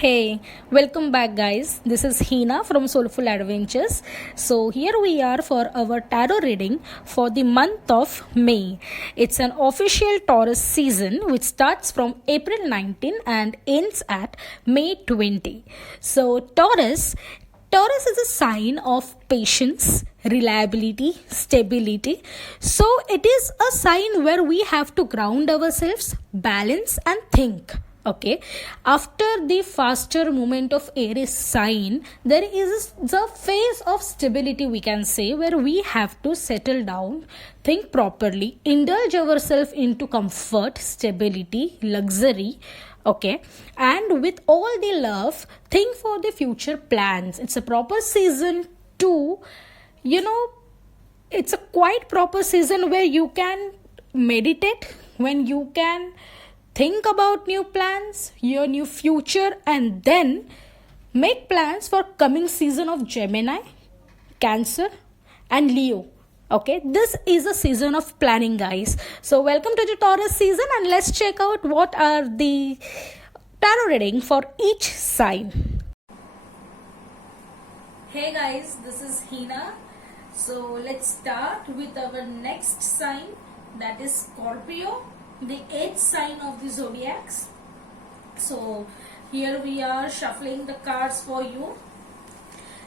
Hey, welcome back, guys. This is Hina from Soulful Adventures. So, here we are for our tarot reading for the month of May. It's an official Taurus season which starts from April 19 and ends at May 20. So, Taurus is a sign of patience, reliability, stability. So, it is a sign where we have to ground ourselves, balance, and think. Okay, after the faster movement of Aries sign, there is the phase of stability, we can say, where we have to settle down, think properly, indulge ourselves into comfort, stability, luxury. Okay, and with all the love, think for the future plans. It's a proper season to, you know, it's a quite proper season where you can meditate, when you can think about new plans, your new future, and then make plans for coming season of Gemini, Cancer, and Leo. Okay, this is a season of planning, guys. So welcome to the Taurus season, and let's check out what are the tarot reading for each sign. Hey guys, this is Hina. So let's start with our next sign, that is Scorpio, the 8th sign of the zodiacs. So here we are shuffling the cards for you.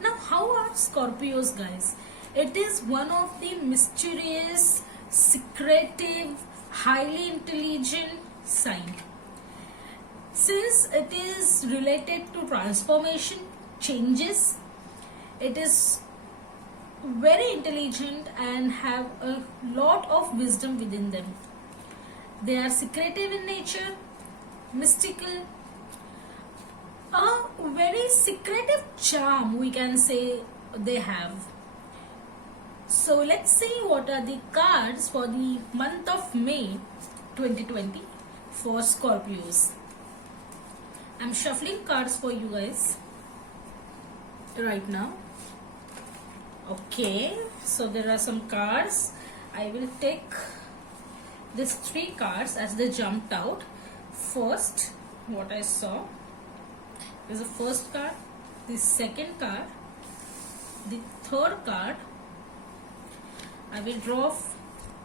Now, how are Scorpios, guys? It is one of the mysterious, secretive, highly intelligent sign. Since it is related to transformation, changes, it is very intelligent and have a lot of wisdom within them. They are secretive in nature, mystical, a very secretive charm, we can say, they have. So let's see what are the cards for the month of May 2020 for Scorpios. I'm shuffling cards for you guys right now. Okay, so there are some cards. I will take these 3 cards as they jumped out. First, what I saw is the first card, the second card, the third card. I will draw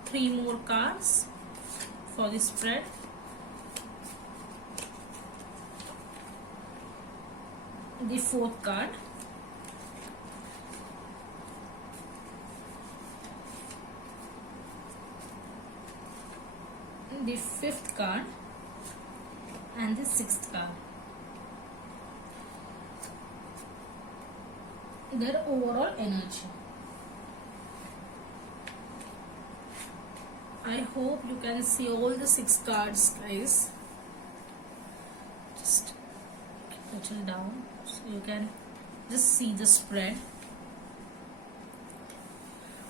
3 more cards for the spread. The fourth card. The 5th card and the 6th card. Their overall energy. I hope you can see all the 6 cards, guys. Just put it down so you can just see the spread.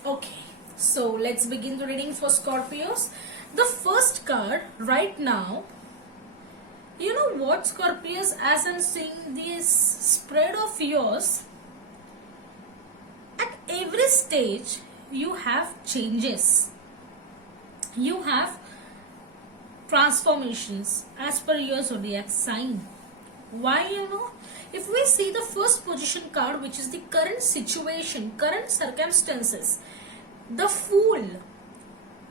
Okay, so let's begin the reading for Scorpios. The first card right now, you know what, Scorpios, as I'm seeing this spread of yours, at every stage you have changes, you have transformations as per your zodiac sign. Why? If we see the first position card, which is the current situation, current circumstances, the Fool.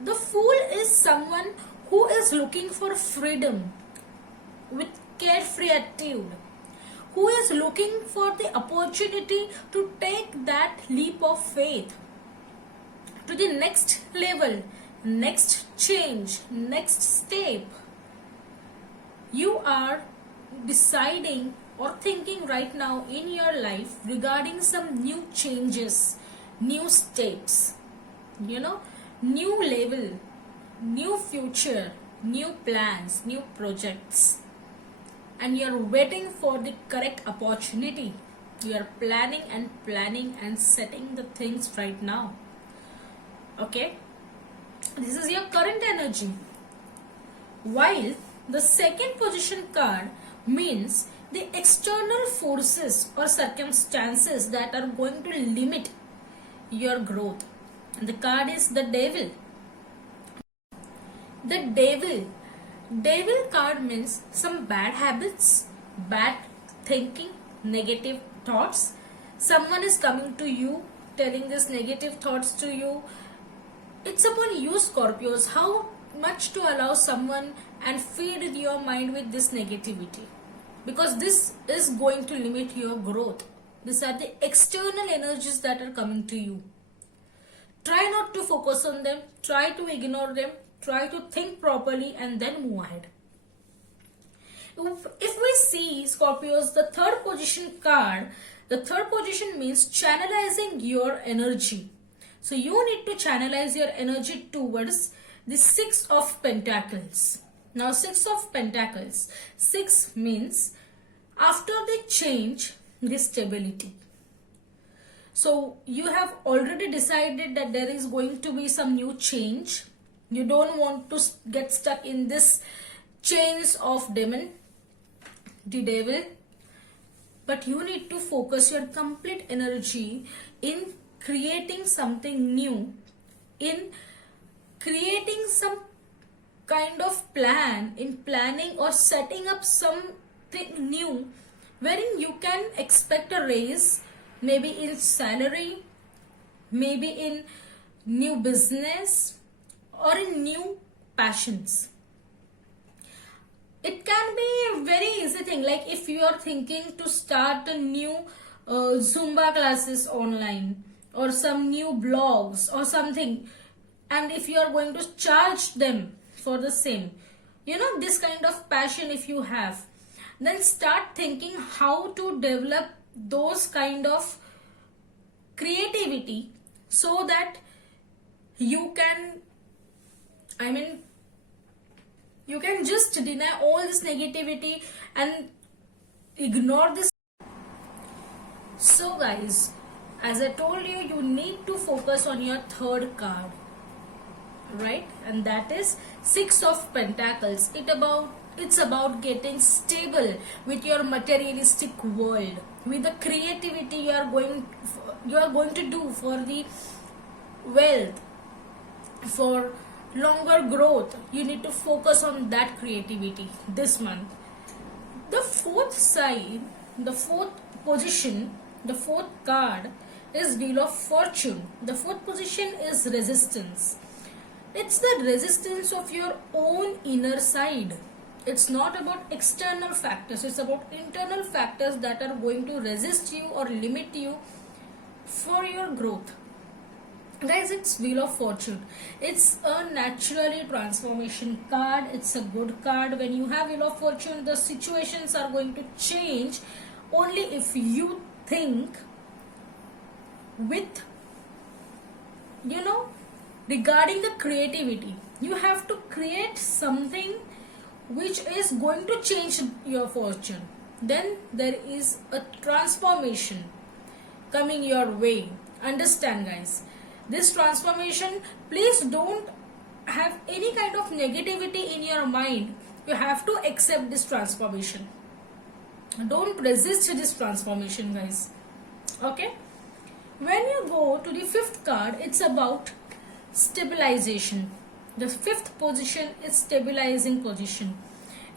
The Fool is someone who is looking for freedom with carefree attitude, who is looking for the opportunity to take that leap of faith to the next level, next change, next step. You are deciding or thinking right now in your life regarding some new changes, new steps, new level, new future, new plans, new projects, and you're waiting for the correct opportunity. You are planning and setting the things right now. Okay, this is your current energy. While the second position card means the external forces or circumstances that are going to limit your growth. And the card is the Devil. The Devil card means some bad habits, bad thinking negative thoughts. Someone is coming to you telling this negative thoughts to you. It's upon you, Scorpios, how much to allow someone and feed your mind with this negativity, because this is going to limit your growth. These are the external energies that are coming to you. Try not to focus on them, try to ignore them, try to think properly and then move ahead. If we see, Scorpios, the third position card, the third position means channelizing your energy. So you need to channelize your energy towards the Six of Pentacles. Now Six of Pentacles, 6 means after the change, the stability. So you have already decided that there is going to be some new change. You don't want to get stuck in this chains of the devil, but you need to focus your complete energy in creating something new, in creating some kind of plan, in planning or setting up something new wherein you can expect a raise, maybe in salary, maybe in new business or in new passions. It can be a very easy thing, like if you are thinking to start a new Zumba classes online or some new blogs or something, and if you are going to charge them for the same, this kind of passion if you have, then start thinking how to develop those kind of creativity so that you can, you can just deny all this negativity and ignore this. So guys, as I told you, you need to focus on your third card, right? And that is Six of Pentacles. It's about getting stable with your materialistic world, with the creativity you are going to do for the wealth, for longer growth. You need to focus on that creativity this month. The fourth side, the fourth position, the fourth card is Wheel of Fortune. The fourth position is resistance. It's the resistance of your own inner side. It's not about external factors, it's about internal factors that are going to resist you or limit you for your growth. Guys, it's Wheel of Fortune. It's a naturally transformation card. It's a good card. When you have Wheel of Fortune, the situations are going to change only if you think with, regarding the creativity. You have to create something which is going to change your fortune. Then there is a transformation coming your way. Understand, guys? This transformation, please don't have any kind of negativity in your mind. You have to accept this transformation. Don't resist this transformation, guys. Okay? When you go to the fifth card, it's about stabilization. The fifth position is stabilizing position.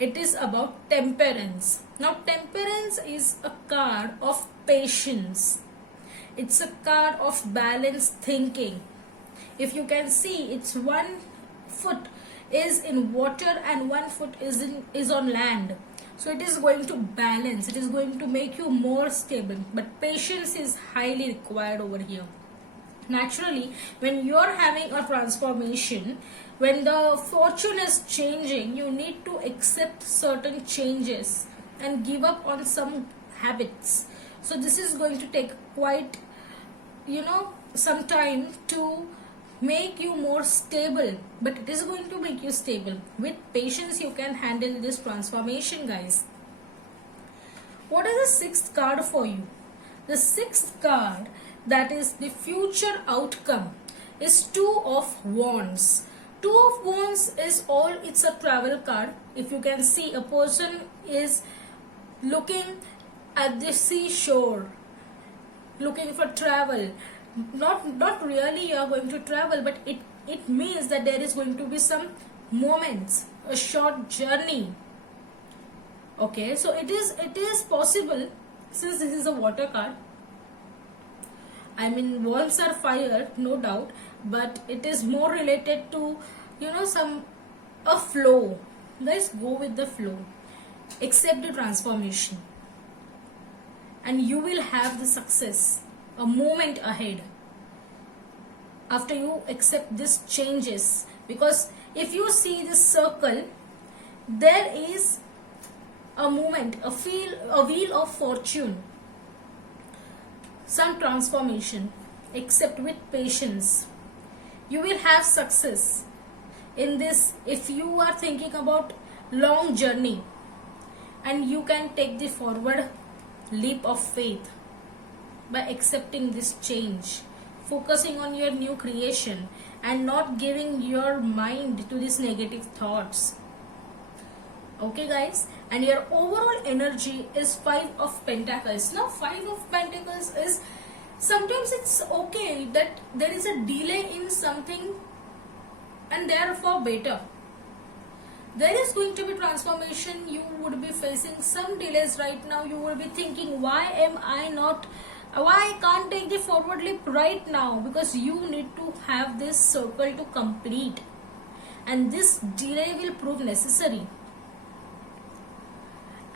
It is about temperance. Now, temperance is a card of patience. It's a card of balanced thinking. If you can see, it's one foot is in water and one foot is on land. So it is going to balance. It is going to make you more stable. But patience is highly required over here. Naturally, when you are having a transformation, when the fortune is changing, you need to accept certain changes and give up on some habits. So this is going to take quite, some time to make you more stable, but it is going to make you stable. With patience, you can handle this transformation, guys. What is the sixth card for you? The sixth card, that is the future outcome, is Two of Wands. Two of Wands is it's a travel card. If you can see, a person is looking at the seashore, looking for travel. Not really you are going to travel, but it means that there is going to be some moments, a short journey Okay, so it is possible, since this is a water card. I mean, walls are fire, no doubt, but it is more related to, some a flow. Guys, go with the flow. Accept the transformation, and you will have the success, a moment ahead. After you accept these changes, because if you see this circle, there is a movement, a wheel of fortune, some transformation. Accept with patience, you will have success in this. If you are thinking about long journey, and you can take the forward leap of faith by accepting this change, focusing on your new creation, and not giving your mind to these negative thoughts. Okay guys, and your overall energy is 5 of Pentacles. Now 5 of Pentacles is, sometimes it's okay that there is a delay in something, and therefore better. There is going to be transformation. You would be facing some delays right now. You will be thinking, why I can't take the forward leap right now? Because you need to have this circle to complete, and this delay will prove necessary.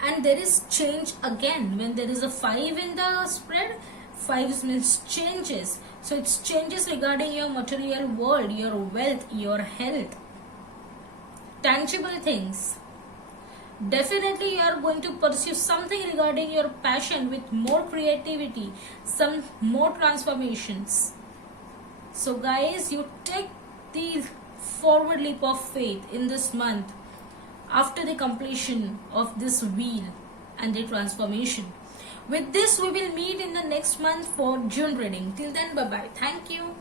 And there is change again. When there is a 5 in the spread, 5 means changes. So it's changes regarding your material world, your wealth, your health, tangible things. Definitely you are going to pursue something regarding your passion with more creativity, some more transformations. So guys, you take the forward leap of faith in this month, after the completion of this wheel and the transformation. With this, we will meet in the next month for June reading. Till then, bye bye. Thank you.